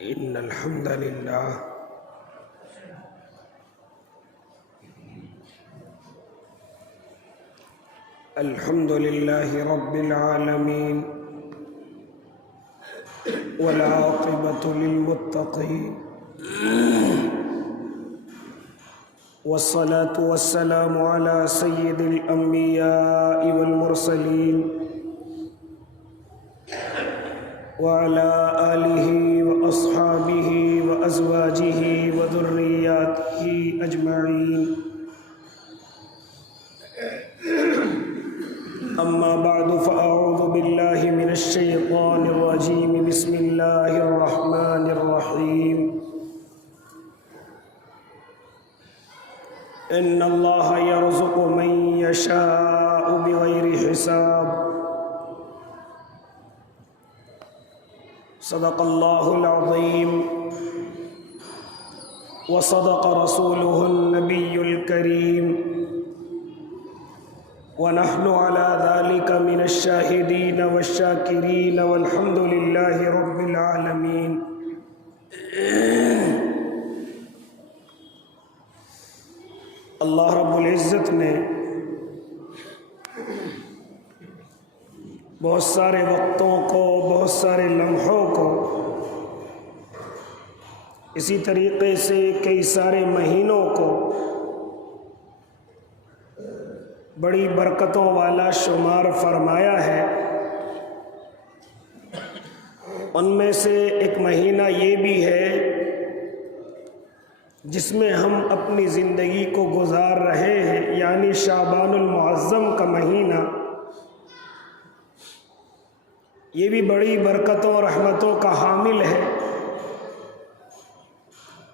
إن الحمد لله رب العالمين والعاقبة للمتقين والصلاة والسلام على سيد الأنبياء والمرسلين وعلى آله وأصحابه وأزواجه وذرياته أجمعين أما بعد فأعوذ بالله من الشيطان الرجيم بسم الله الرحمن الرحيم إن الله يرزق من يشاء بغير حساب صدق الله العظيم وصدق رسوله النبي الكريم ونحن على ذلك من الشاهدين والشاكرين والحمد لله رب العالمين اللہ رب العزت نے بہت سارے وقتوں کو، بہت سارے لمحوں کو، اسی طریقے سے کئی سارے مہینوں کو بڑی برکتوں والا شمار فرمایا ہے۔ ان میں سے ایک مہینہ یہ بھی ہے جس میں ہم اپنی زندگی کو گزار رہے ہیں، یعنی شعبان المعظم کا مہینہ۔ یہ بھی بڑی برکتوں اور رحمتوں کا حامل ہے۔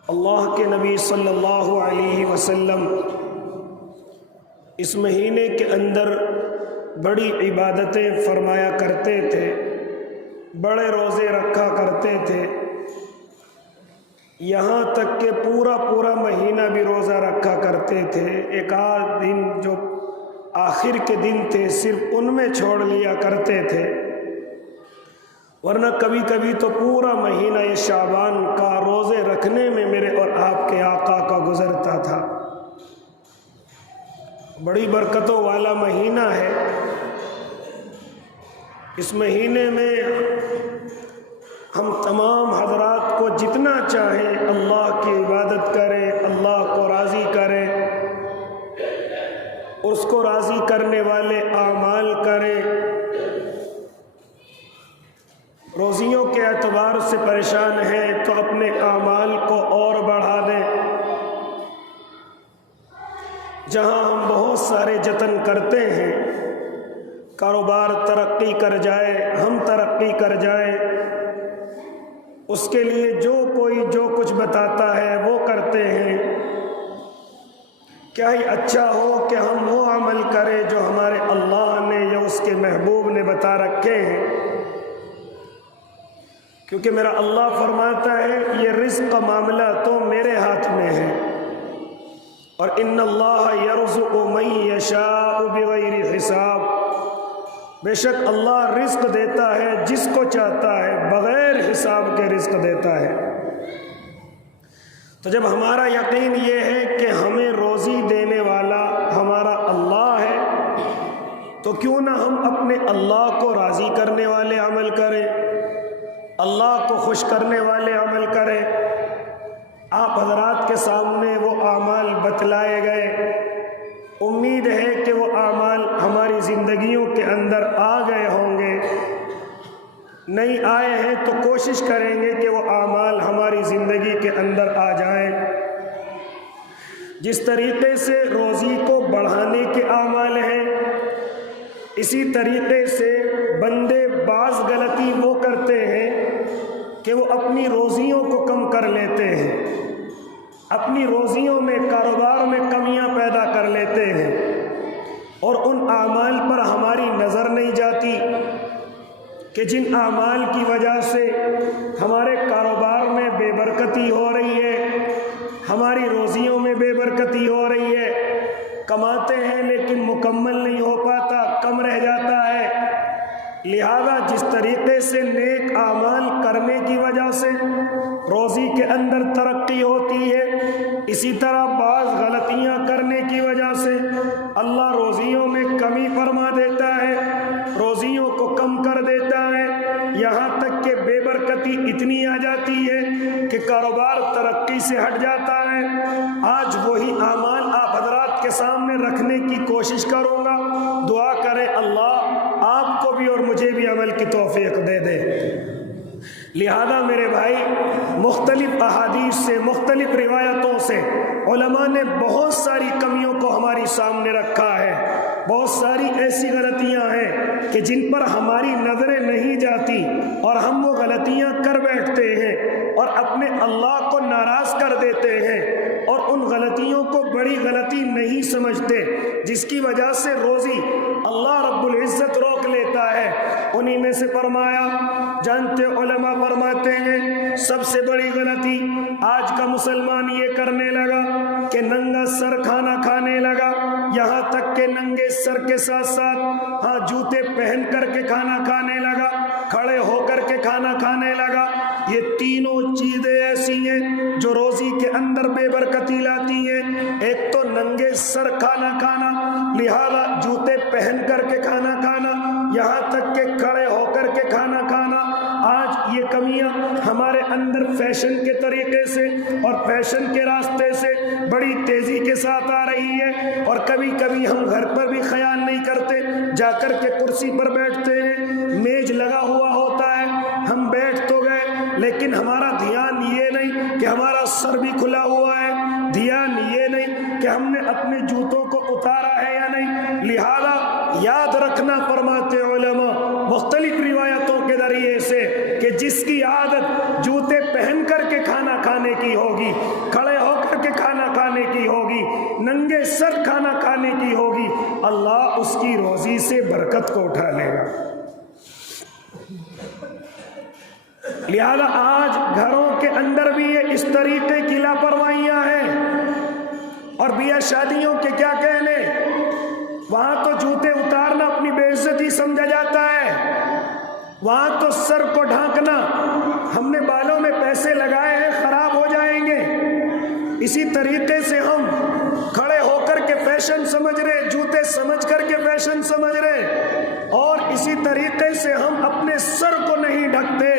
اللہ کے نبی صلی اللہ علیہ وسلم اس مہینے کے اندر بڑی عبادتیں فرمایا کرتے تھے، بڑے روزے رکھا کرتے تھے، یہاں تک کہ پورا مہینہ بھی روزہ رکھا کرتے تھے۔ ایک آدھ دن جو آخر کے دن تھے صرف ان میں چھوڑ لیا کرتے تھے، ورنہ کبھی کبھی تو پورا مہینہ یہ شعبان کا روزے رکھنے میں میرے اور آپ کے آقا کا گزرتا تھا۔ بڑی برکتوں والا مہینہ ہے۔ اس مہینے میں ہم تمام حضرات کو جتنا چاہیں اللہ کی عبادت کریں، اللہ کو راضی کریں، اس کو راضی کرنے والے اعمال کریں۔ روزیوں کے اعتبار سے پریشان ہیں تو اپنے اعمال کو اور بڑھا دیں۔ جہاں ہم بہت سارے جتن کرتے ہیں کاروبار ترقی کر جائے، ہم ترقی کر جائیں، اس کے لیے جو کوئی جو کچھ بتاتا ہے وہ کرتے ہیں۔ کیا ہی اچھا ہو کہ ہم وہ عمل کریں جو ہمارے اللہ نے یا اس کے محبوب نے بتا رکھے ہیں، کیونکہ میرا اللہ فرماتا ہے یہ رزق کا معاملہ تو میرے ہاتھ میں ہے، اور ان اللہ یرزق من یشاء بغیر حساب، بے شک اللہ رزق دیتا ہے جس کو چاہتا ہے، بغیر حساب کے رزق دیتا ہے۔ تو جب ہمارا یقین یہ ہے کہ ہمیں روزی دینے والا ہمارا اللہ ہے، تو کیوں نہ ہم اپنے اللہ کو راضی کرنے والے عمل کریں، اللہ کو خوش کرنے والے عمل کریں۔ آپ حضرات کے سامنے وہ اعمال بتلائے گئے، امید ہے کہ وہ اعمال ہماری زندگیوں کے اندر آ گئے ہوں گے۔ نہیں آئے ہیں تو کوشش کریں گے کہ وہ اعمال ہماری زندگی کے اندر آ جائیں۔ جس طریقے سے روزی کو بڑھانے کے اعمال ہیں، اسی طریقے سے بندے بعض غلطی وہ کرتے ہیں کہ وہ اپنی روزیوں کو کم کر لیتے ہیں، اپنی روزیوں میں کاروبار میں کمیاں پیدا کر لیتے ہیں، اور ان اعمال پر ہماری نظر نہیں جاتی کہ جن اعمال کی وجہ سے ہمارے کاروبار میں بے برکتی ہو رہی ہے، ہماری روزیوں میں بے برکتی ہو رہی ہے، کماتے ہیں لیکن مکمل نہیں ہو پاتا، کم رہ جاتا ہے، لہذا جس طریقے سے نیک اعمال کرنے کی وجہ سے روزی کے اندر ترقی ہوتی ہے، اسی طرح بعض غلطیاں کرنے کی وجہ سے اللہ روزیوں میں کمی فرما دیتا ہے، روزیوں کو کم کر دیتا ہے، یہاں تک کہ بے برکتی اتنی آ جاتی ہے کہ کاروبار ترقی سے ہٹ جاتا ہے۔ آج وہی اعمال آپ حضرات کے سامنے رکھنے کی کوشش کروں گا، دعا کریں اللہ آپ کو بھی اور مجھے بھی عمل کی توفیق دے دے۔ لہذا میرے بھائی، مختلف احادیث سے، مختلف روایتوں سے علماء نے بہت ساری کمیوں کو ہماری سامنے رکھا ہے۔ بہت ساری ایسی غلطیاں ہیں کہ جن پر ہماری نظریں نہیں جاتی اور ہم وہ غلطیاں کر بیٹھتے ہیں اور اپنے اللہ کو ناراض کر دیتے ہیں اور ان غلطیوں کو بڑی غلطی نہیں سمجھتے، جس کی وجہ سے روزی اللہ رب العزت روک لیتا ہے۔ انہی میں سے فرمایا، جانتے علماء فرماتے ہیں سب سے بڑی غلطی آج کا مسلمان یہ کرنے لگا کہ ننگا سر کھانا کھانے لگا، یہاں تک کہ ننگے سر کے ساتھ ساتھ جوتے پہن کر کے کھانا کھانے لگا، کھڑے ہو کر کے کھانا کھانے لگا۔ یہ تینوں چیزیں ایسی ہیں جو روزی کے اندر بے برکتی لاتی ہیں۔ ایک تو ننگے سر کھانا کھانا، لہذا جوتے پہن کر کے کھانا کھانا، یہاں تک کہ کھڑے ہو کر کے کھانا کھانا۔ آج یہ کمیاں ہمارے اندر فیشن کے طریقے سے اور فیشن کے راستے سے بڑی تیزی کے ساتھ آ رہی ہے، اور کبھی کبھی ہم گھر پر بھی خیال نہیں کرتے، جا کر کے کرسی پر بیٹھتے ہیں، میز لگا ہوا ہوتا ہے، ہم بیٹھ تو گئے لیکن ہمارا دھیان یہ نہیں کہ ہمارا سر بھی کھلا ہوا ہے، دھیان یہ نہیں کہ ہم نے اپنے جوتوں کو اتارا ہے یا نہیں۔ لہذا یاد رکھنا فرماتے علماء مختلف روایتوں کے ذریعے سے کہ جس کی عادت جوتے پہن کر کے کھانا کھانے کی ہوگی، کھڑے ہو کر کے کھانا کھانے کی ہوگی، ننگے سر کھانا کھانے کی ہوگی، اللہ اس کی روزی سے برکت کو اٹھا لے گا۔ لہذا آج گھروں کے اندر بھی یہ اس طریقے کی لاپرواہیاں ہیں، اور بیاہ شادیوں کے کیا کہنے، وہاں تو جوتے اتارنا اپنی بے عزتی سمجھا جاتا ہے، وہاں تو سر کو ڈھانکنا، ہم نے بالوں میں پیسے لگائے ہیں خراب ہو جائیں گے۔ اسی طریقے سے ہم کھڑے ہو کر کے فیشن سمجھ رہے، جوتے سمجھ کر کے فیشن سمجھ رہے، اور اسی طریقے سے ہم اپنے سر کو نہیں ڈھکتے۔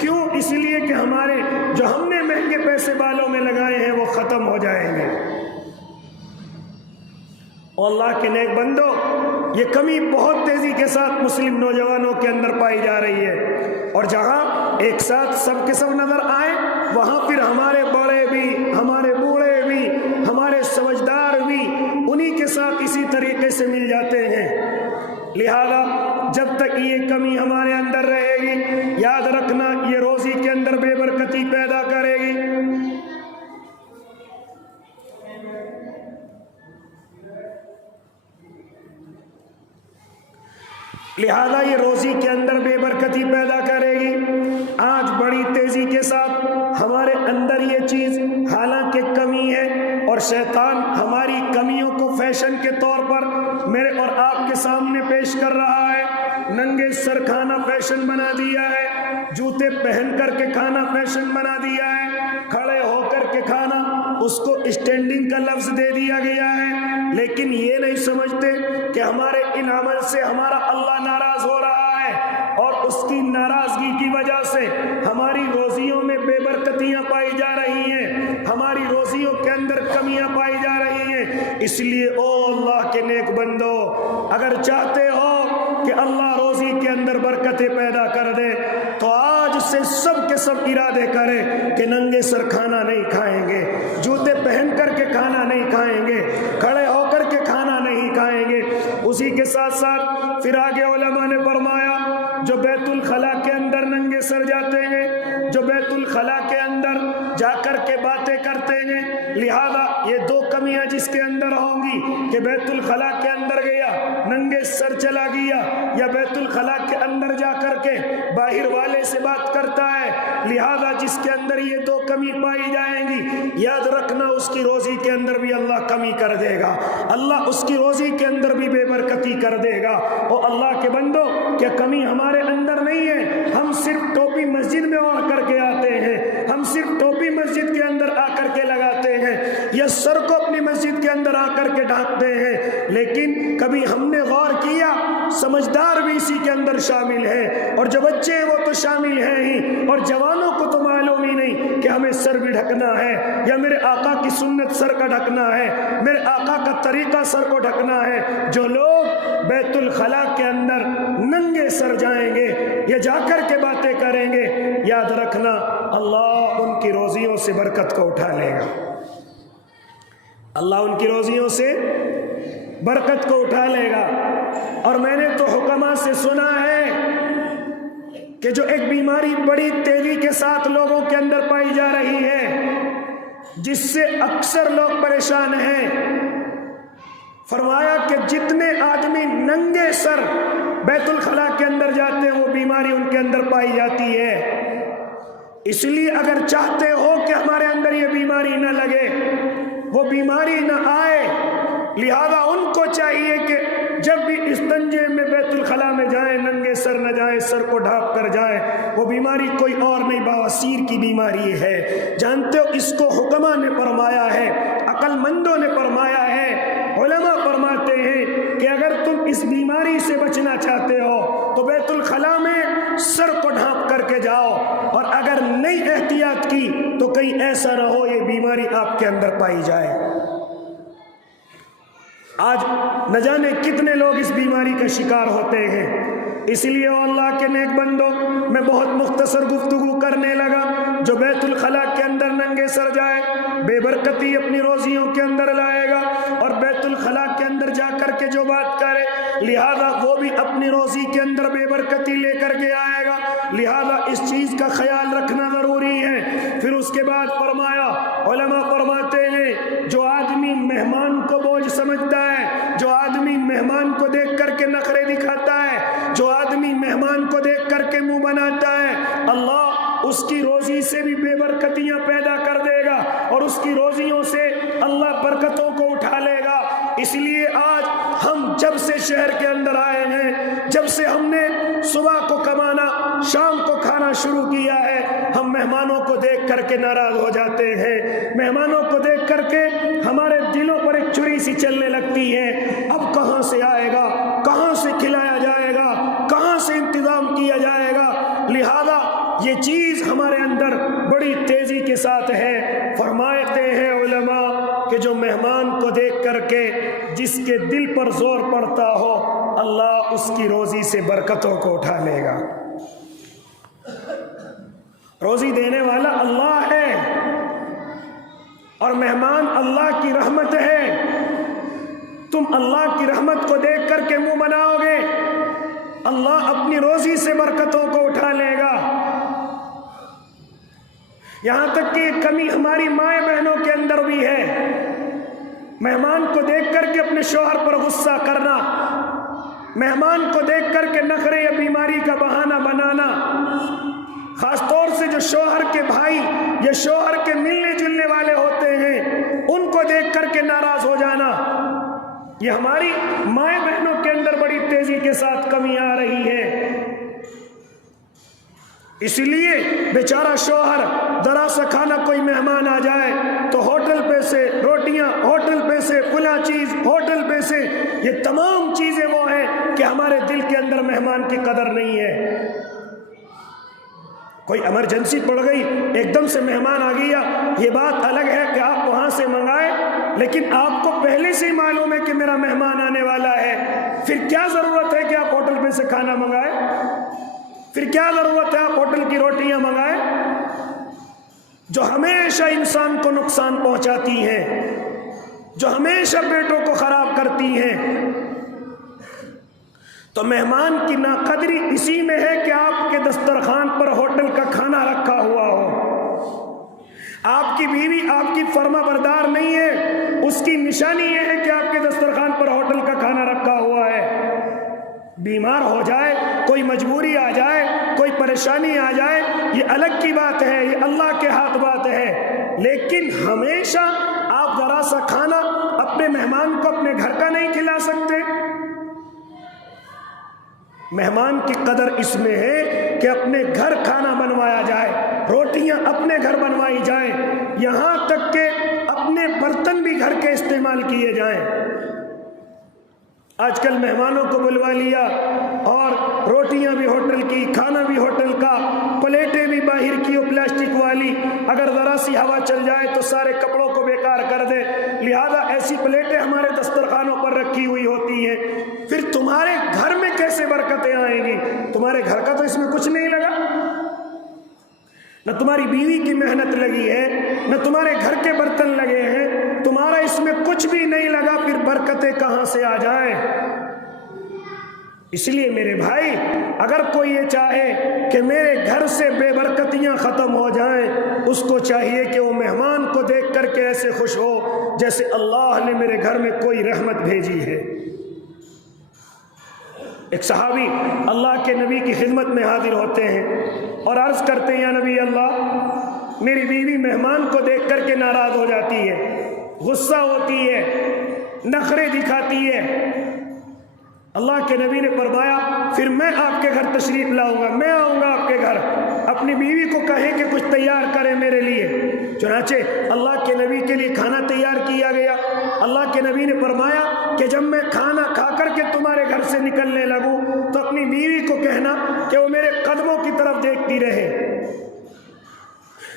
کیوں؟ اس لیے کہ ہمارے جو ہم نے مہنگے پیسے بالوں میں لگائے ہیں وہ ختم ہو جائیں گے۔ اللہ کے نیک بندو، یہ کمی بہت تیزی کے ساتھ مسلم نوجوانوں کے اندر پائی جا رہی ہے، اور جہاں ایک ساتھ سب کے سب نظر آئے وہاں پھر ہمارے بڑے بھی، ہمارے بوڑھے بھی، ہمارے سمجھدار بھی انہی کے ساتھ اسی طریقے سے مل جاتے ہیں۔ لہذا جب تک یہ کمی ہمارے اندر رہے گی، یاد رکھنا یہ روزی کے اندر بے برکتی پیدا کرے گی۔ لہذا یہ روزی کے اندر بے برکتی پیدا کرے گی۔ آج بڑی تیزی کے ساتھ ہمارے اندر یہ چیز حالانکہ کمی ہے، اور شیطان ہماری کمیوں کو فیشن کے طور پر میرے اور آپ کے سامنے پیش کر رہا ہے۔ ننگے سر کھانا فیشن بنا دیا ہے، جوتے پہن کر کے کھانا فیشن بنا دیا ہے، کھڑے ہو کر کے کھانا اس کو اسٹینڈنگ کا لفظ دے دیا گیا ہے، لیکن یہ نہیں سمجھتے کہ ہمارے ان عمل سے ہمارا اللہ ناراض ہو رہا ہے، اور اس کی ناراضگی کی وجہ سے ہماری روزیوں میں بے برکتیاں پائی جا رہی ہیں، ہماری روزیوں کے اندر کمیاں پائی جا رہی ہیں۔ اس لیے او اللہ کے نیک بندو، اگر چاہتے ہو کہ اللہ روزی کے اندر برکتیں پیدا کر دے تو آج سے سب کے سب ارادے کریں کہ ننگے سر کھانا نہیں کھائیں گے، جوتے پہن کر کے کھانا نہیں کھائیں گے، کھڑے ہو کر کے کھانا نہیں کھائیں گے۔ اسی کے ساتھ ساتھ پھر آگے علماء نے فرمایا جو بیت الخلاء کے اندر ننگے سر جاتے ہیں، جو بیت الخلاء کے اندر جا کر کے باتیں کرتے ہیں، لہذا یہ دو کمیاں جس کے اندر ہوں گی کہ بیت الخلاء کے اندر گیا ننگے سر چلا گیا، یا بیت الخلاء کے اندر جا کر کے باہر والے سے بات کرتا ہے لہذا جس کے اندر یہ دو کمی پائی جائیں گی، یاد رکھنا اس کی روزی کے اندر بھی اللہ کمی کر دے گا، اللہ اس کی روزی کے اندر بھی بے برکتی کر دے گا۔ او اللہ کے بندو، کیا کمی ہمارے اندر نہیں ہے؟ ہم صرف ٹوپی مسجد میں اوڑھ کر کے آتے ہیں، ہم صرف ٹوپی مسجد کے اندر آ کر کے لگاتے ہیں، یا سر کو اپنی مسجد کے اندر آ کر کے ڈھانکتے ہیں، لیکن کبھی ہم نے غور کیا سمجھدار بھی اسی کے اندر شامل ہے، اور جو بچے ہیں وہ تو شامل ہیں ہی، اور جوانوں کو تو معلوم ہی نہیں کہ ہمیں سر بھی ڈھکنا ہے، یا میرے آقا کی سنت سر کا ڈھکنا ہے، میرے آقا کا طریقہ سر کو ڈھکنا ہے۔ جو لوگ بیت الخلاء کے اندر ننگے سر جائیں گے یا جا کر کے باتیں کریں گے، یاد رکھنا اللہ ان کی روزیوں سے برکت کو اٹھا لے گا، اللہ ان کی روزیوں سے برکت کو اٹھا لے گا۔ اور میں نے تو حکماء سے سنا ہے کہ جو ایک بیماری بڑی تیزی کے ساتھ لوگوں کے اندر پائی جا رہی ہے، جس سے اکثر لوگ پریشان ہیں، فرمایا کہ جتنے آدمی ننگے سر بیت الخلاء کے اندر جاتے ہیں وہ بیماری ان کے اندر پائی جاتی ہے۔ اس لیے اگر چاہتے ہو کہ ہمارے اندر یہ بیماری نہ لگے، وہ بیماری نہ آئے، لہذا ان کو چاہیے کہ جب بھی استنجے میں بیت الخلاء میں جائیں ننگے سر نہ جائیں، سر کو ڈھانپ کر جائیں۔ وہ بیماری کوئی اور نہیں، بواسیر کی بیماری ہے۔ جانتے ہو اس کو حکماء نے فرمایا ہے، عقل مندوں نے فرمایا ہے، علماء فرماتے ہیں کہ اگر تم اس بیماری سے بچنا چاہتے ہو تو بیت الخلاء میں سر کو ڈھانپ کر کے جاؤ، اور اگر نہیں احتیاط کی تو کہیں ایسا نہ ہو یہ بیماری آپ کے اندر پائی جائے۔ آج نہ جانے کتنے لوگ اس بیماری کا شکار ہوتے ہیں۔ اس لیے اللہ کے نیک بندوں، میں بہت مختصر گفتگو کرنے لگا۔ جو بیت الخلاء کے اندر ننگے سر جائے بے برکتی اپنی روزیوں کے اندر لائے گا، اور بیت الخلاء کے اندر جا کر کے جو بات کرے لہذا وہ بھی اپنی روزی کے اندر بے برکتی لے کر کے آئے گا۔ لہذا اس چیز کا خیال رکھنا ضروری ہے۔ پھر اس کے بعد فرمایا، علماء فرماتے ہیں جو آدمی مہمان کو بوجھ سمجھتا ہے، جو آدمی مہمان کو دیکھ کر کے نخرے دکھاتا ہے، جو آدمی مہمان کو دیکھ کر کے منہ بناتا ہے، اللہ اس کی روزی سے بھی بے برکتیاں پیدا کر دے گا، اور اس کی روزیوں سے اللہ برکتوں کو اٹھا لے گا۔ اس لیے آج ہم جب سے شہر کے اندر آئے ہیں، جب سے ہم نے صبح کو کمانا شام کو کھانا شروع کیا ہے، ہم مہمانوں کو دیکھ کر کے ناراض ہو جاتے ہیں، مہمانوں کو دیکھ کر کے ہمارے دلوں پر ایک چھری سی چلنے لگتی ہے، اب کہاں سے آئے گا، کہاں سے کھلایا جائے گا، کہاں سے انتظام کیا جائے گا۔ لہذا یہ چیز ہمارے اندر بڑی تیزی کے ساتھ ہے۔ فرماتے ہیں علماء کہ جو مہمان کو دیکھ کر کے جس کے دل پر زور پڑتا ہو، اللہ اس کی روزی سے برکتوں کو اٹھا لے گا۔ روزی دینے والا اللہ ہے، اور مہمان اللہ کی رحمت ہے۔ تم اللہ کی رحمت کو دیکھ کر کے منہ بناؤ گے، اللہ اپنی روزی سے برکتوں کو اٹھا لے گا۔ یہاں تک کہ یہ کمی ہماری مائیں بہنوں کے اندر بھی ہے، مہمان کو دیکھ کر کے اپنے شوہر پر غصہ کرنا، مہمان کو دیکھ کر کے نخرے یا بیماری کا بہانہ بنانا، خاص طور سے جو شوہر کے بھائی یا شوہر کے ملنے جلنے والے ہوتے ہیں ان کو دیکھ کر کے ناراض ہو جانا، یہ ہماری مائیں بہنوں کے اندر بڑی تیزی کے ساتھ کمی آ رہی ہے۔ اس لیے بیچارہ شوہر ذرا سا کھانا کوئی مہمان آ جائے تو ہوٹل پہ سے روٹیاں، ہوٹل پہ سے فلاں چیز، ہوٹل پہ سے، یہ تمام چیزیں وہ ہیں کہ ہمارے دل کے اندر مہمان کی قدر نہیں ہے۔ کوئی ایمرجنسی پڑ گئی، ایک دم سے مہمان آ گیا، یہ بات الگ ہے کہ آپ وہاں سے منگائیں، لیکن آپ کو پہلے سے ہی معلوم ہے کہ میرا مہمان آنے والا ہے، پھر کیا ضرورت ہے کہ آپ ہوٹل پہ سے کھانا منگائیں؟ پھر کیا ضرورت ہے آپ ہوٹل کی روٹیاں منگائیں جو ہمیشہ انسان کو نقصان پہنچاتی ہیں، جو ہمیشہ پیٹوں کو خراب کرتی ہیں؟ تو مہمان کی ناقدری اسی میں ہے کہ آپ کے دسترخوان پر ہوٹل کا کھانا رکھا ہوا ہو۔ آپ کی بیوی آپ کی فرما بردار نہیں ہے، اس کی نشانی یہ ہے کہ آپ کے دسترخوان پر ہوٹل کا کھانا رکھا ہوا ہے۔ بیمار ہو جائے، کوئی مجبوری آ جائے، کوئی پریشانی آ جائے، یہ الگ کی بات ہے، یہ اللہ کے ہاتھ بات ہے، لیکن ہمیشہ آپ ذرا سا کھانا اپنے مہمان کو اپنے گھر کا نہیں کھلا سکتے؟ مہمان کی قدر اس میں ہے کہ اپنے گھر کھانا بنوایا جائے، روٹیاں اپنے گھر بنوائی جائیں، یہاں تک کہ اپنے برتن بھی گھر کے استعمال کیے جائیں۔ آج کل مہمانوں کو بلوا لیا اور روٹیاں بھی ہوٹل کی، کھانا بھی ہوٹل کا، پلیٹیں بھی باہر کی اور پلاسٹک والی، اگر ذرا سی ہوا چل جائے تو سارے کپڑوں کو بیکار کر دے، لہذا ایسی پلیٹیں ہمارے دسترخوانوں پر رکھی ہوئی ہوتی ہیں۔ پھر تمہارے گھر میں کیسے برکتیں آئیں گی؟ تمہارے گھر کا تو اس میں کچھ نہیں لگا، نہ تمہاری بیوی کی محنت لگی ہے، نہ تمہارے گھر کے برتن لگے ہیں، تمہارا اس میں کچھ بھی نہیں لگا، پھر برکتیں کہاں سے آ جائیں؟ اس لیے میرے بھائی، اگر کوئی یہ چاہے کہ میرے گھر سے بے برکتیاں ختم ہو جائیں، اس کو چاہیے کہ وہ مہمان کو دیکھ کر کے ایسے خوش ہو جیسے اللہ نے میرے گھر میں کوئی رحمت بھیجی ہے۔ ایک صحابی اللہ کے نبی کی خدمت میں حاضر ہوتے ہیں اور عرض کرتے ہیں، یا نبی اللہ، میری بیوی مہمان کو دیکھ کر کے ناراض ہو جاتی ہے، غصہ ہوتی ہے، نخرے دکھاتی ہے۔ اللہ کے نبی نے فرمایا، پھر میں آپ کے گھر تشریف لاؤں گا، میں آؤں گا آپ کے گھر، اپنی بیوی کو کہیں کہ کچھ تیار کرے میرے لیے۔ چنانچہ اللہ کے نبی کے لیے کھانا تیار کیا گیا۔ اللہ کے نبی نے فرمایا کہ جب میں کھانا کھا کر کے تمہارے گھر سے نکلنے لگوں تو اپنی بیوی کو کہنا کہ وہ میرے قدموں کی طرف دیکھتی رہے۔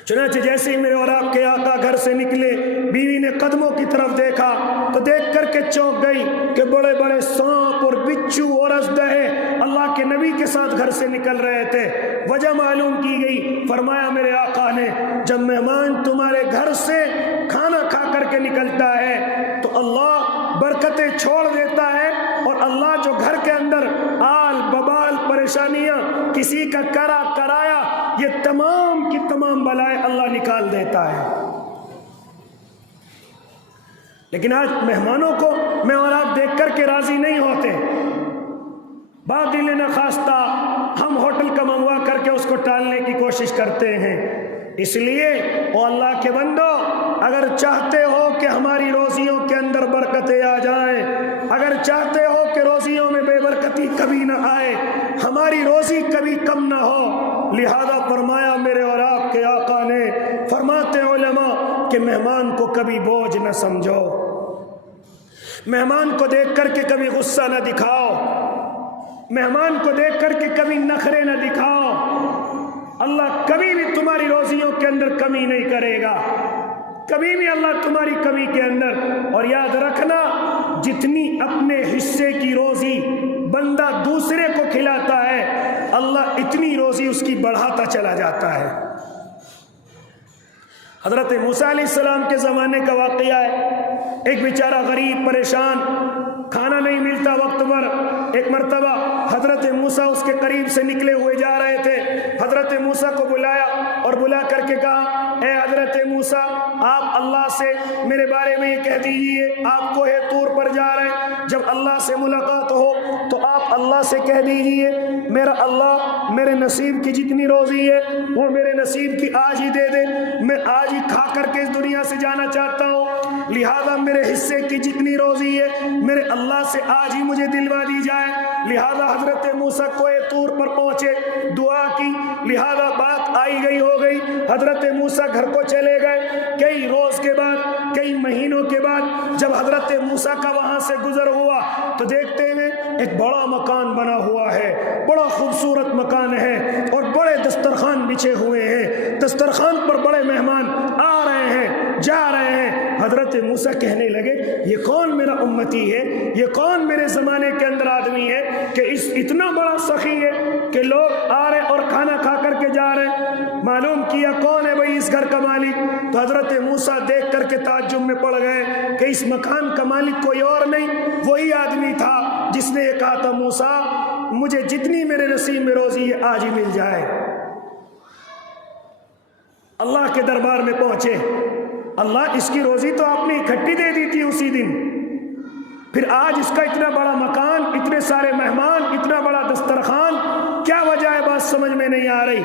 چنانچہ جیسے ہی میرے اور آپ کے آقا گھر سے نکلے، بیوی نے قدموں کی طرف دیکھا تو دیکھ کر کے چونک گئی کہ بڑے بڑے سانپ اور بچھو اور اژدہے اللہ کے نبی کے ساتھ گھر سے نکل رہے تھے۔ وجہ معلوم کی گئی، فرمایا میرے آقا نے، جب مہمان تمہارے گھر سے کھانا کھا کر کے نکلتا ہے تو اللہ برکتیں چھوڑ دیتا ہے، اور اللہ جو گھر کے اندر آل ببال پریشانیاں، کسی کا کرا کرایا، یہ تمام کی تمام بلائیں اللہ نکال دیتا ہے۔ لیکن آج مہمانوں کو میں اور آپ دیکھ کر کے راضی نہیں ہوتے، باطل نخواستہ ہم ہوٹل کا منگوا کر کے اس کو ٹالنے کی کوشش کرتے ہیں۔ اس لیے او اللہ کے بندو، اگر چاہتے ہو کہ ہماری روزیوں کے اندر برکتیں آ جائیں، اگر چاہتے ہو کہ روزیوں میں بے برکتی کبھی نہ آئے، ہماری روزی کبھی کم نہ ہو، لہذا فرمایا میرے اور آپ کے آقا نے، فرماتے علماء کہ مہمان کو کبھی بوجھ نہ سمجھو، مہمان کو دیکھ کر کے کبھی غصہ نہ دکھاؤ، مہمان کو دیکھ کر کے کبھی نخرے نہ دکھاؤ۔ اللہ کبھی بھی تمہاری روزیوں کے اندر کمی نہیں کرے گا، کبھی بھی اللہ تمہاری کمی کے اندر۔ اور یاد رکھنا، جتنی اپنے حصے کی روزی بندہ دوسرے کو کھلاتا ہے، اللہ اتنی روزی اس کی بڑھاتا چلا جاتا ہے۔ حضرت موسیٰ علیہ السلام کے زمانے کا واقعہ ہے، ایک بیچارہ غریب پریشان، کھانا نہیں ملتا وقت پر۔ ایک مرتبہ حضرت موسیٰ اس کے قریب سے نکلے ہوئے جا رہے تھے، حضرت موسیٰ کو بلایا اور بلا کر کے کہا، اے حضرت موسیٰ، آپ اللہ سے میرے بارے میں یہ کہہ دیجئے، آپ کوہ طور پر جا رہے ہیں، جب اللہ سے ملاقات ہو تو آپ اللہ سے کہہ دیجئے، میرا اللہ میرے نصیب کی جتنی روزی ہے وہ میرے نصیب کی آج ہی دے دے، میں آج ہی کھا کر کے اس دنیا سے جانا چاہتا ہوں، لہذا میرے حصے کی جتنی روزی ہے میرے اللہ سے آج ہی مجھے دلوا دی جائے۔ لہذا حضرت موسیٰ کوہ طور پر پہنچے، دعا کی، لہذا بات آئی گئی ہو گئی، حضرت موسیٰ گھر کو چلے گئے۔ کئی روز کے بعد، کئی مہینوں کے بعد جب حضرت موسیٰ کا وہاں سے گزر ہوا تو دیکھتے ہیں ایک بڑا مکان بنا ہوا ہے، بڑا خوبصورت مکان ہے، اور بڑے دسترخوان بچھے ہوئے ہیں، دسترخوان پر بڑے مہمان آ رہے ہیں، جا رہے ہیں۔ حضرت موسیٰ کہنے لگے، یہ کون میرا امتی ہے، یہ کون میرے زمانے کے اندر آدمی ہے کہ اتنا بڑا سخی ہے کہ لوگ آ رہے اور کھانا کھا کر کے جا رہے ہیں۔ معلوم کیا کون ہے بھائی اس گھر کا مالک، تو حضرت موسیٰ دیکھ کر کے تعجب میں پڑ گئے کہ اس مکان کا مالک کوئی اور نہیں، وہی آدمی تھا جس نے یہ کہا تھا، موسیٰ مجھے جتنی میرے نصیب میں روزی ہے آج ہی مل جائے۔ اللہ کے دربار میں پہنچے، اللہ اس کی روزی تو آپ نے اکٹھی دے دی تھی اسی دن، پھر آج اس کا اتنا بڑا مکان، اتنے سارے مہمان، اتنا بڑا دسترخوان، کیا وجہ ہے؟ بات سمجھ میں نہیں آ رہی۔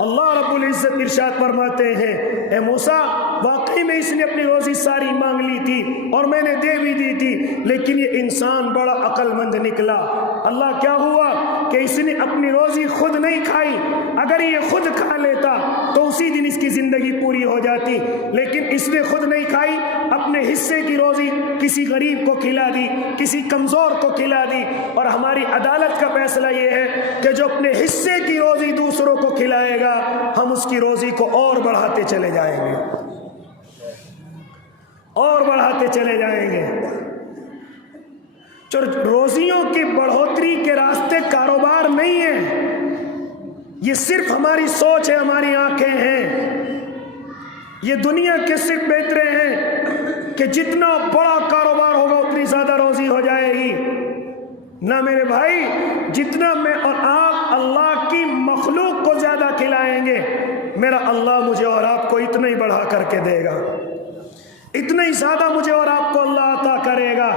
اللہ رب العزت ارشاد فرماتے ہیں اے موسیٰ واقعی میں اس نے اپنی روزی ساری مانگ لی تھی اور میں نے دے بھی دی تھی، لیکن یہ انسان بڑا عقل مند نکلا۔ اللہ کیا ہوا کہ اس نے اپنی روزی خود نہیں کھائی، اگر یہ خود کھا لیتا تو اسی دن اس کی زندگی پوری ہو جاتی، لیکن اس نے خود نہیں کھائی، اپنے حصے کی روزی کسی غریب کو کھلا دی، کسی کمزور کو کھلا دی۔ اور ہماری عدالت کا فیصلہ یہ ہے کہ جو اپنے حصے کی روزی دوسروں کو کھلائے گا ہم اس کی روزی کو اور بڑھاتے چلے جائیں گے، اور بڑھاتے چلے جائیں گے۔ جو روزیوں کی بڑھوتری کے راستے کاروبار نہیں ہے، یہ صرف ہماری سوچ ہے، ہماری آنکھیں ہیں۔ یہ دنیا کے صرف بہترے ہیں کہ جتنا بڑا کاروبار ہوگا اتنی زیادہ روزی ہو جائے گی۔ نہ میرے بھائی، جتنا میں اور آپ اللہ کی مخلوق کو زیادہ کھلائیں گے، میرا اللہ مجھے اور آپ کو اتنا ہی بڑھا کر کے دے گا، اتنا ہی زیادہ مجھے اور آپ کو اللہ عطا کرے گا۔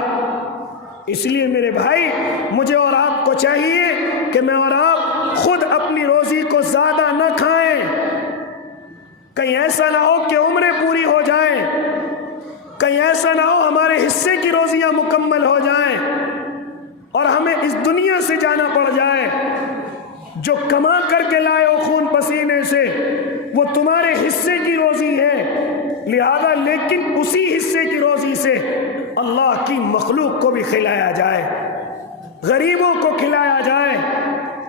اس لیے میرے بھائی، مجھے اور آپ کو چاہیے کہ میں اور آپ خود اپنی روزی کو زیادہ نہ کھائیں۔ کہیں ایسا نہ ہو کہ عمریں پوری ہو جائیں، کہیں ایسا نہ ہو ہمارے حصے کی روزیاں مکمل ہو جائیں اور ہمیں اس دنیا سے جانا پڑ جائے۔ جو کما کر کے لائے ہو خون پسینے سے، وہ تمہارے حصے کی روزی ہے، لہذا لیکن اسی حصے کی روزی سے اللہ کی مخلوق کو بھی کھلایا جائے، غریبوں کو کھلایا جائے،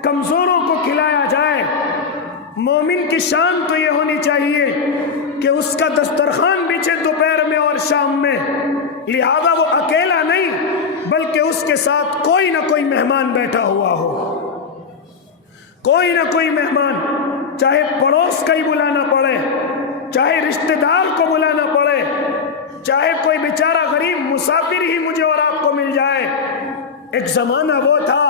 کمزوروں کو کھلایا جائے۔ مومن کی شان تو یہ ہونی چاہیے کہ اس کا دسترخوان بچھے دوپہر میں اور شام میں، لہذا وہ اکیلا نہیں بلکہ اس کے ساتھ کوئی نہ کوئی مہمان بیٹھا ہوا ہو، کوئی نہ کوئی مہمان، چاہے پڑوس کا ہی بلانا پڑے، چاہے رشتہ دار کو بلانا پڑے، چاہے کوئی بیچارہ غریب مسافر ہی مجھے اور آپ کو مل جائے۔ ایک زمانہ وہ تھا،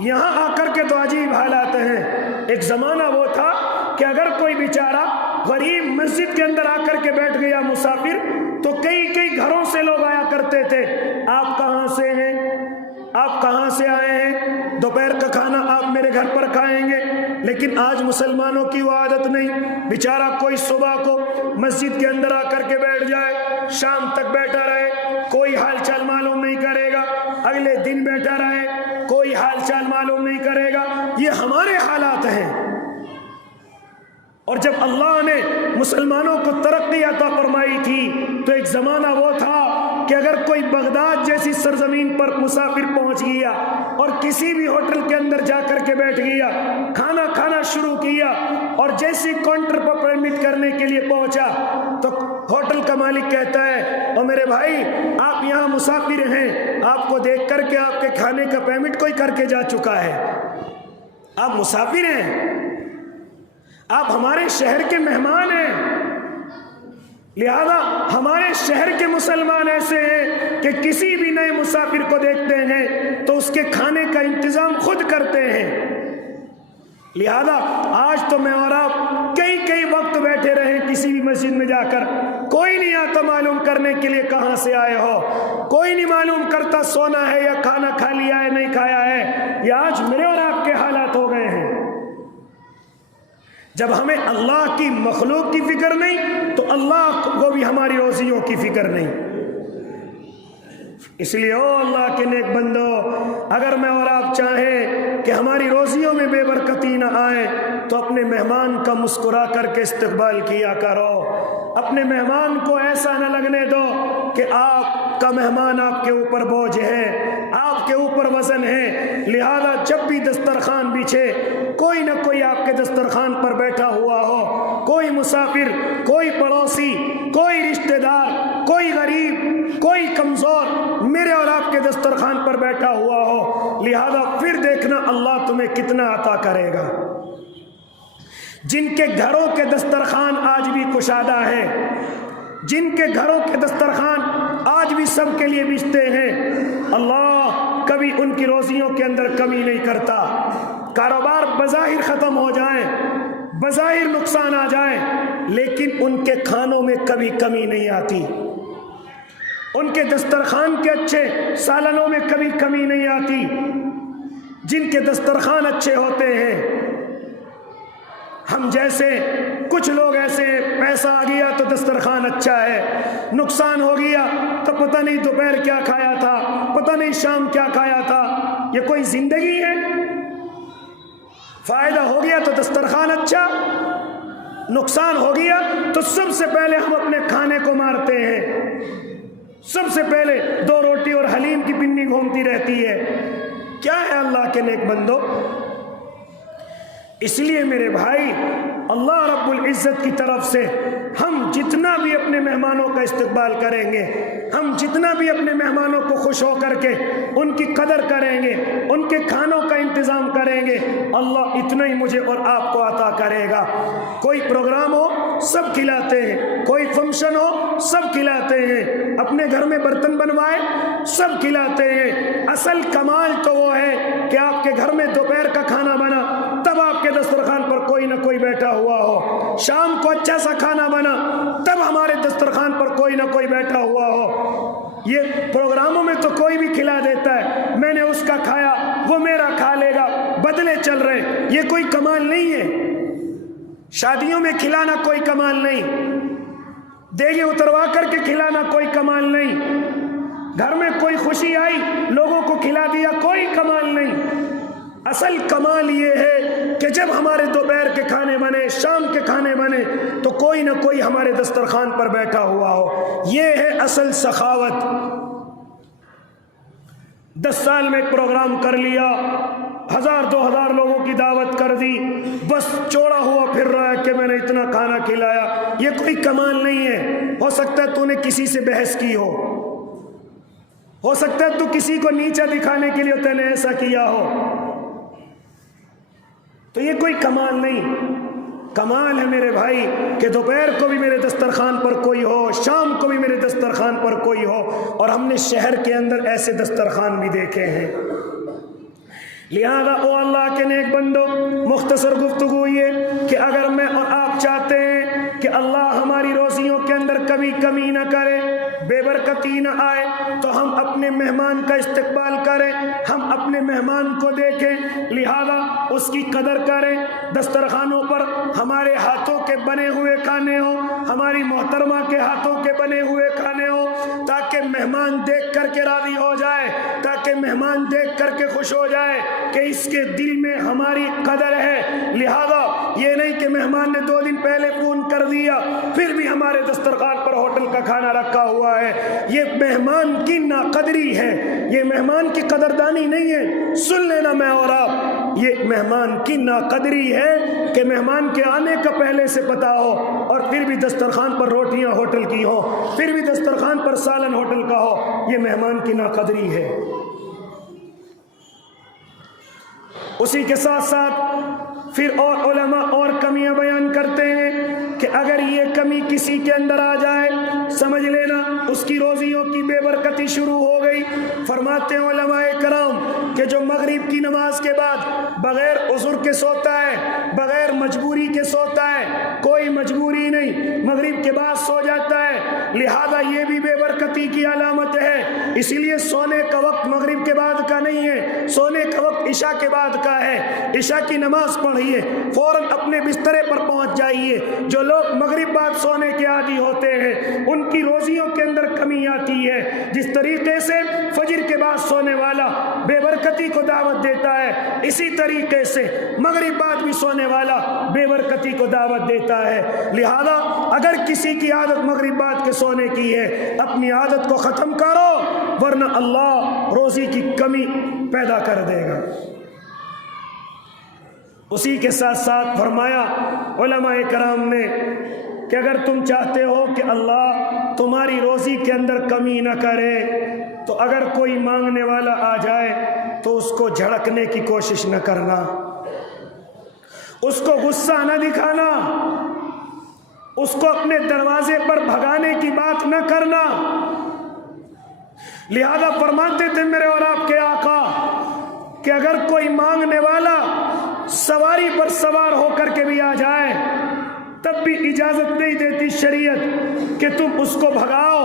یہاں آ کر کے تو عجیب حالات ہیں، ایک زمانہ وہ تھا کہ اگر کوئی بیچارہ غریب مسجد کے اندر آ کر کے بیٹھ گیا مسافر، تو کئی گھروں سے لوگ آیا کرتے تھے، آپ کہاں سے ہیں، آپ کہاں سے آئے ہیں، دوپہر کا کھانا آپ میرے گھر پر کھائیں گے۔ لیکن آج مسلمانوں کی وہ عادت نہیں، بیچارہ کوئی صبح کو مسجد کے اندر آ کر کے بیٹھ جائے، شام تک بیٹھا رہے، کوئی حال چال معلوم نہیں کرے گا، اگلے دن بیٹھا رہے، کوئی حال چال معلوم نہیں کرے گا۔ یہ ہمارے حالات ہیں۔ اور جب اللہ نے مسلمانوں کو ترقی عطا فرمائی تھی تو ایک زمانہ وہ تھا کہ اگر کوئی بغداد جیسی سرزمین پر مسافر پہنچ گیا اور کسی بھی ہوٹل کے اندر جا کر کے بیٹھ گیا، کھانا کھانا شروع کیا، اور جیسے کاؤنٹر پر پیمنٹ کرنے کے لیے پہنچا تو ہوٹل کا مالک کہتا ہے اور میرے بھائی آپ یہاں مسافر ہیں، آپ کو دیکھ کر کے آپ کے کھانے کا پیمنٹ کوئی کر کے جا چکا ہے، آپ مسافر ہیں، آپ ہمارے شہر کے مہمان ہیں۔ لہذا ہمارے شہر کے مسلمان ایسے ہیں کہ کسی بھی نئے مسافر کو دیکھتے ہیں تو اس کے کھانے کا انتظام خود کرتے ہیں۔ لہذا آج تو میں اور آپ کئی وقت بیٹھے رہے کسی بھی مسجد میں جا کر، کوئی نہیں آتا معلوم کرنے کے لیے کہاں سے آئے ہو، کوئی نہیں معلوم کرتا سونا ہے یا کھانا کھا لیا ہے نہیں کھایا ہے۔ یہ آج میرے اور آپ کے حالات ہو گئے ہیں۔ جب ہمیں اللہ کی مخلوق کی فکر نہیں تو اللہ کو بھی ہماری روزیوں کی فکر نہیں۔ اس لیے او اللہ کے نیک بندو، اگر میں اور آپ چاہیں کہ ہماری روزیوں میں بے برکتی نہ آئے تو اپنے مہمان کا مسکرا کر کے استقبال کیا کرو، اپنے مہمان کو ایسا نہ لگنے دو کہ آپ کا مہمان آپ کے اوپر بوجھ ہے، آپ کے اوپر وزن ہے۔ لہذا جب بھی دسترخوان بچھے، کوئی نہ کوئی آپ کے دسترخوان پر بیٹھا ہوا ہو، کوئی مسافر، کوئی پڑوسی، کوئی رشتہ دار، کوئی غریب، کوئی کمزور میرے اور آپ کے دسترخوان پر بیٹھا ہوا ہو، لہذا پھر دیکھنا اللہ تمہیں کتنا عطا کرے گا۔ جن کے گھروں کے دسترخوان آج بھی کشادہ ہیں، جن کے گھروں کے دسترخوان آج بھی سب کے لیے بچتے ہیں، اللہ کبھی ان کی روزیوں کے اندر کمی نہیں کرتا۔ کاروبار بظاہر ختم ہو جائیں، بظاہر نقصان آ جائے، لیکن ان کے کھانوں میں کبھی کمی نہیں آتی۔ ان کے دسترخوان کے اچھے سالنوں میں کبھی کمی نہیں آتی، جن کے دسترخوان اچھے ہوتے ہیں۔ ہم جیسے کچھ لوگ ایسے پیسہ آ گیا تو دسترخوان اچھا ہے، نقصان ہو گیا تو پتہ نہیں دوپہر کیا کھایا تھا، پتہ نہیں شام کیا کھایا تھا۔ یہ کوئی زندگی ہے؟ فائدہ ہو گیا تو دسترخوان اچھا، نقصان ہو گیا تو سب سے پہلے ہم اپنے کھانے کو مارتے ہیں، سب سے پہلے 2 روٹی اور حلیم کی پنی گھومتی رہتی ہے۔ کیا ہے اللہ کے نیک بندو؟ اس لیے میرے بھائی، اللہ رب العزت کی طرف سے ہم جتنا بھی اپنے مہمانوں کا استقبال کریں گے، ہم جتنا بھی اپنے مہمانوں کو خوش ہو کر کے ان کی قدر کریں گے، ان کے کھانوں کا انتظام کریں گے، اللہ اتنا ہی مجھے اور آپ کو عطا کرے گا۔ کوئی پروگرام ہو سب کھلاتے ہیں، کوئی فنکشن ہو سب کھلاتے ہیں، اپنے گھر میں برتن بنوائے سب کھلاتے ہیں۔ اصل کمال تو وہ ہے کہ آپ کے گھر میں دوپہر کا کھانا بنا، تب آپ کے دسترخوان پر کوئی نہ کوئی بیٹھا ہوا ہو، شام کو اچھا سا کھانا بنا، تب ہمارے دسترخوان پر کوئی نہ کوئی بیٹھا ہوا ہو۔ یہ پروگراموں میں تو کوئی بھی کھلا دیتا ہے، میں نے اس کا کھایا وہ میرا کھا لے گا، بدلے چل رہے، یہ کوئی کمال نہیں ہے۔ شادیوں میں کھلانا کوئی کمال نہیں، دیگیں اتروا کر کے کھلانا کوئی کمال نہیں، گھر میں کوئی خوشی آئی لوگوں کو کھلا دیا، کوئی کمال نہیں۔ اصل کمال یہ ہے کہ جب ہمارے دوپہر کے کھانے بنے، شام کے کھانے بنے، تو کوئی نہ کوئی ہمارے دسترخوان پر بیٹھا ہوا ہو۔ یہ ہے اصل سخاوت۔ 10 سال میں پروگرام کر لیا، 1000-2000 لوگوں کی دعوت کر دی، بس چوڑا ہوا پھر رہا ہے کہ میں نے اتنا کھانا کھلایا، یہ کوئی کمال نہیں ہے۔ ہو سکتا ہے تو نے کسی سے بحث کی ہو سکتا ہے تو کسی کو نیچا دکھانے کے لیے تو نے ایسا کیا ہو، تو یہ کوئی کمال نہیں۔ کمال ہے میرے بھائی کہ دوپہر کو بھی میرے دسترخوان پر کوئی ہو، شام کو بھی میرے دسترخوان پر کوئی ہو، اور ہم نے شہر کے اندر ایسے دسترخوان بھی دیکھے ہیں۔ لہذا او اللہ کے نیک بندو، مختصر گفتگو یہ کہ اگر میں اور آپ چاہتے ہیں کہ اللہ ہماری روزیوں کے اندر کبھی کمی نہ کرے، بے برکتی نہ آئے، تو ہم اپنے مہمان کا استقبال کریں، ہم اپنے مہمان کو دیکھیں، لہذا اس کی قدر کریں۔ دسترخوانوں پر ہمارے ہاتھوں کے بنے ہوئے کھانے ہوں، ہماری محترمہ کے ہاتھوں کے بنے ہوئے کھانے ہوں، تاکہ مہمان دیکھ کر کے راضی ہو جائے، تاکہ مہمان دیکھ کر کے خوش ہو جائے کہ اس کے دل میں ہماری قدر ہے۔ لہذا یہ نہیں کہ مہمان نے 2 دن پہلے فون کر دیا پھر بھی ہمارے دسترخوان پر ہوٹل کا کھانا رکھا ہوا ہے، یہ مہمان کی ناقدری ہے، یہ مہمان کی قدردانی نہیں ہے۔ سن لینا میں اور آپ، یہ مہمان کی ناقدری ہے کہ مہمان کے آنے کا پہلے سے پتا ہو اور پھر بھی دسترخوان پر روٹیاں ہوٹل کی ہو، پھر بھی دسترخوان پر سالن ہوٹل کا ہو، یہ مہمان کی ناقدری ہے۔ اسی کے ساتھ ساتھ پھر اور علماء اور کمیاں بیان کرتے ہیں کہ اگر یہ کمی کسی کے اندر آ جائے، سمجھ لینا اس کی روزیوں کی بے برکتی شروع ہو گئی۔ فرماتے ہیں علماء کرام کہ جو مغرب کی نماز کے بعد بغیر عذر کے سوتا ہے، بغیر مجبوری کے سوتا ہے، کوئی مجبوری نہیں، مغرب کے بعد سو جاتا ہے، لہذا یہ بھی بے برکتی کی علامت ہے۔ اسی لیے سونے کا وقت مغرب کے بعد کا نہیں ہے، سونے کا وقت عشاء کے بعد کا ہے۔ عشاء کی نماز پڑھیے، فوراً اپنے بسترے پر پہنچ جائیے۔ جو لوگ مغرب بعد سونے کے عادی ہوتے ہیں ان کی روزیوں کے اندر کمی آتی ہے۔ جس طریقے سے فجر کے بعد سونے والا بے برکتی کو دعوت دیتا ہے، اسی طریقے سے مغرب بعد بھی سونے والا بے برکتی کو دعوت دیتا ہے۔ لہذا اگر کسی کی عادت مغرب بعد کے سونے کی ہے، اپنی عادت کو ختم کرو، ورنہ اللہ روزی کی کمی پیدا کر دے گا۔ اسی کے ساتھ ساتھ فرمایا علماء کرام نے کہ اگر تم چاہتے ہو کہ اللہ تمہاری روزی کے اندر کمی نہ کرے، تو اگر کوئی مانگنے والا آ جائے تو اس کو جھڑکنے کی کوشش نہ کرنا، اس کو غصہ نہ دکھانا، اس کو اپنے دروازے پر بھگانے کی بات نہ کرنا۔ لہذا فرماتے تھے میرے اور آپ کے آقا کہ اگر کوئی مانگنے والا سواری پر سوار ہو کر کے بھی آ جائے، تب بھی اجازت نہیں دیتی شریعت کہ تم اس کو بھگاؤ،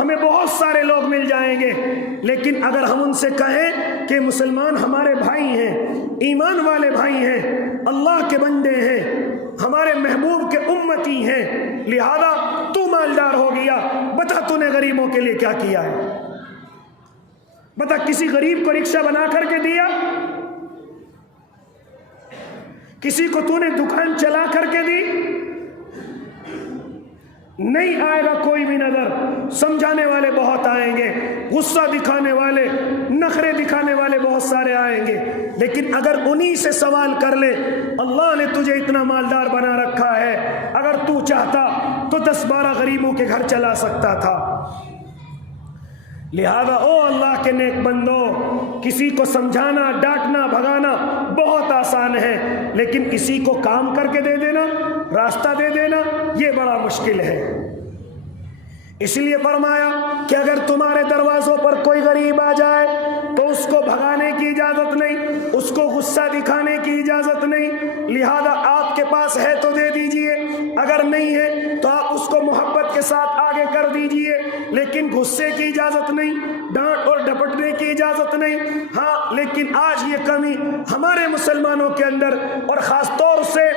ہمیں بہت سارے لوگ مل جائیں گے، لیکن اگر ہم ان سے کہیں کہ مسلمان ہمارے بھائی ہیں، ایمان والے بھائی ہیں، اللہ کے بندے ہیں، ہمارے محبوب کے امتی ہیں، لہذا تو مالدار ہو گیا، بتا تو نے غریبوں کے لیے کیا کیا ہے؟ بتا کسی غریب کو رکشہ بنا کر کے دیا؟ کسی کو تو نے دکان چلا کر کے دی؟ نہیں آئے گا کوئی بھی نظر۔ سمجھانے والے بہت آئیں گے، غصہ دکھانے والے، نخرے دکھانے والے بہت سارے آئیں گے، لیکن اگر انہی سے سوال کر لے، اللہ نے تجھے اتنا مالدار بنا رکھا ہے، اگر تو چاہتا تو 10-12 غریبوں کے گھر چلا سکتا تھا۔ لہذا او اللہ کے نیک بندو، کسی کو سمجھانا، ڈانٹنا، بھگانا بہت آسان ہے، لیکن کسی کو کام کر کے دے دینا، راستہ دے دینا، یہ بڑا مشکل ہے۔ اس لیے فرمایا کہ اگر تمہارے دروازوں پر کوئی غریب آ جائے تو اس کو بھگانے کی اجازت نہیں، اس کو غصہ دکھانے کی اجازت نہیں، لہذا آپ کے پاس ہے تو دے دیجئے، اگر نہیں ہے تو آپ اس کو محبت کے ساتھ آگے کر دیجئے، لیکن غصے کی اجازت نہیں، ڈانٹ اور ڈپٹنے کی اجازت نہیں۔ ہاں، لیکن آج یہ کمی ہمارے مسلمانوں کے اندر، اور خاص طور سے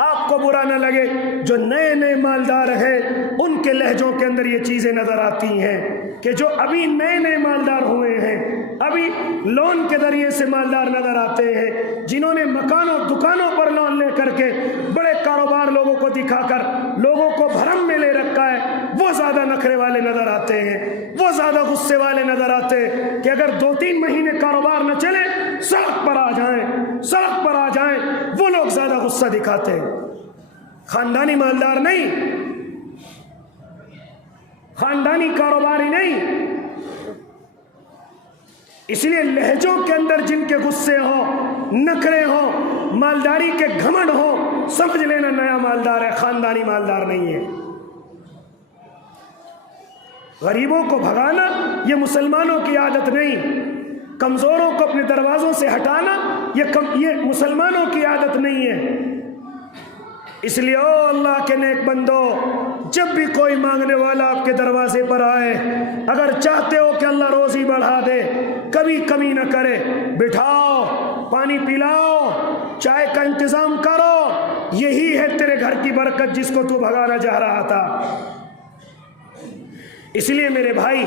آپ کو برا نہ لگے، جو نئے نئے مالدار ہیں ان کے لہجوں کے اندر یہ چیزیں نظر آتی ہیں کہ جو ابھی نئے نئے مالدار ہوئے ہیں، ابھی لون کے ذریعے سے مالدار نظر آتے ہیں، جنہوں نے مکانوں دکانوں پر لون لے کر کے بڑے کاروبار لوگوں کو دکھا کر لوگوں کو بھرم میں لے رکھا ہے، وہ زیادہ نخرے والے نظر آتے ہیں، وہ زیادہ غصے والے نظر آتے ہیں کہ اگر 2-3 مہینے کاروبار نہ چلے سڑک پر آ جائیں، وہ لوگ زیادہ غصہ دکھاتے ہیں۔ خاندانی مالدار نہیں، خاندانی کاروباری نہیں۔ اس لیے لہجوں کے اندر جن کے غصے ہوں، نخرے ہوں، مالداری کے گھمنڈ ہوں، سمجھ لینا نیا مالدار ہے، خاندانی مالدار نہیں ہے۔ غریبوں کو بھگانا یہ مسلمانوں کی عادت نہیں، کمزوروں کو اپنے دروازوں سے ہٹانا یہ مسلمانوں کی عادت نہیں ہے۔ اس لیے او اللہ کے نیک بندو، جب بھی کوئی مانگنے والا آپ کے دروازے پر آئے، اگر چاہتے ہو کہ اللہ روزی بڑھا دے، کبھی کمی نہ کرے، بٹھاؤ، پانی پلاؤ، چائے کا انتظام کرو، یہی ہے تیرے گھر کی برکت جس کو تو بھگانا چاہ رہا تھا۔ اس لیے میرے بھائی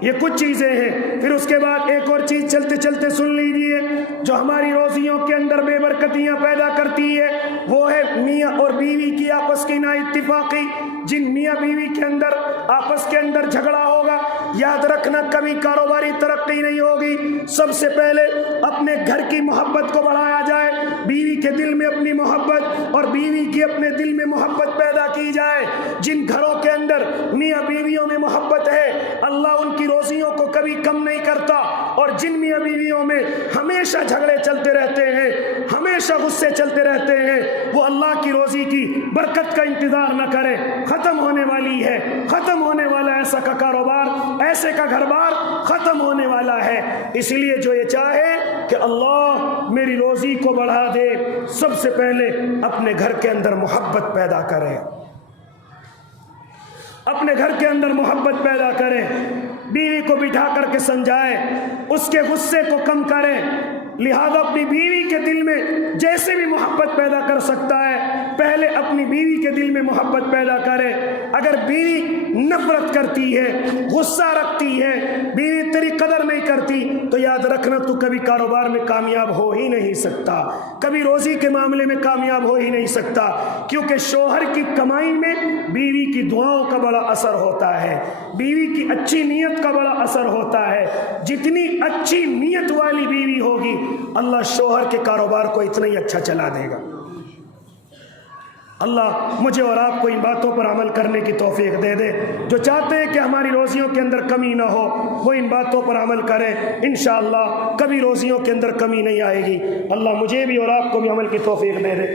یہ کچھ چیزیں ہیں، پھر اس کے بعد ایک اور چیز چلتے چلتے سن لیجئے جو ہماری روزیوں کے اندر بے برکتیاں پیدا کرتی ہے، وہ ہے میاں اور بیوی کی آپس کی نا اتفاقی۔ جن میاں بیوی کے اندر آپس کے اندر جھگڑا ہوگا، یاد رکھنا کبھی کاروباری ترقی نہیں ہوگی۔ سب سے پہلے اپنے گھر کی محبت کو بڑھایا جائے، بیوی کے دل میں اپنی محبت اور بیوی کی اپنے دل میں محبت پیدا کی جائے۔ جن گھروں کے اندر میاں بیویوں میں محبت ہے، اللہ ان کی روزیوں کو کبھی کم نہیں کرتا، اور جن میاں بیویوں میں ہمیشہ جھگڑے چلتے رہتے ہیں، ہمیشہ غصے چلتے رہتے ہیں، وہ اللہ کی روزی کی برکت کا انتظار نہ کرے، ختم ہونے والی ہے، ختم ہونے والا ایسا کا کاروبار، ایسے کا گھر بار ختم ہونے والا ہے۔ اس لیے جو یہ چاہے کہ اللہ میری روزی کو بڑھا دے، سب سے پہلے اپنے گھر کے اندر محبت پیدا کرے، اپنے گھر کے اندر محبت پیدا کرے، بیوی کو بٹھا کر کے سمجھائے، اس کے غصے کو کم کرے، لہذا اپنی بیوی کے دل میں جیسے بھی محبت پیدا کر سکتا ہے، پہلے اپنی بیوی کے دل میں محبت پیدا کرے۔ اگر بیوی نفرت کرتی ہے، غصہ رکھتی ہے، بیوی تیری قدر نہیں کرتی، تو یاد رکھنا تو کبھی کاروبار میں کامیاب ہو ہی نہیں سکتا، کبھی روزی کے معاملے میں کامیاب ہو ہی نہیں سکتا، کیونکہ شوہر کی کمائی میں بیوی کی دعاؤں کا بڑا اثر ہوتا ہے، بیوی کی اچھی نیت کا بڑا اثر ہوتا ہے۔ جتنی اچھی نیت والی بیوی ہوگی، اللہ شوہر کے کاروبار کو اتنا ہی اچھا چلا دے گا۔ اللہ مجھے اور آپ کو ان باتوں پر عمل کرنے کی توفیق دے دے۔ جو چاہتے ہیں کہ ہماری روزیوں کے اندر کمی نہ ہو، وہ ان باتوں پر عمل کریں، انشاءاللہ کبھی روزیوں کے اندر کمی نہیں آئے گی۔ اللہ مجھے بھی اور آپ کو بھی عمل کی توفیق دے دے۔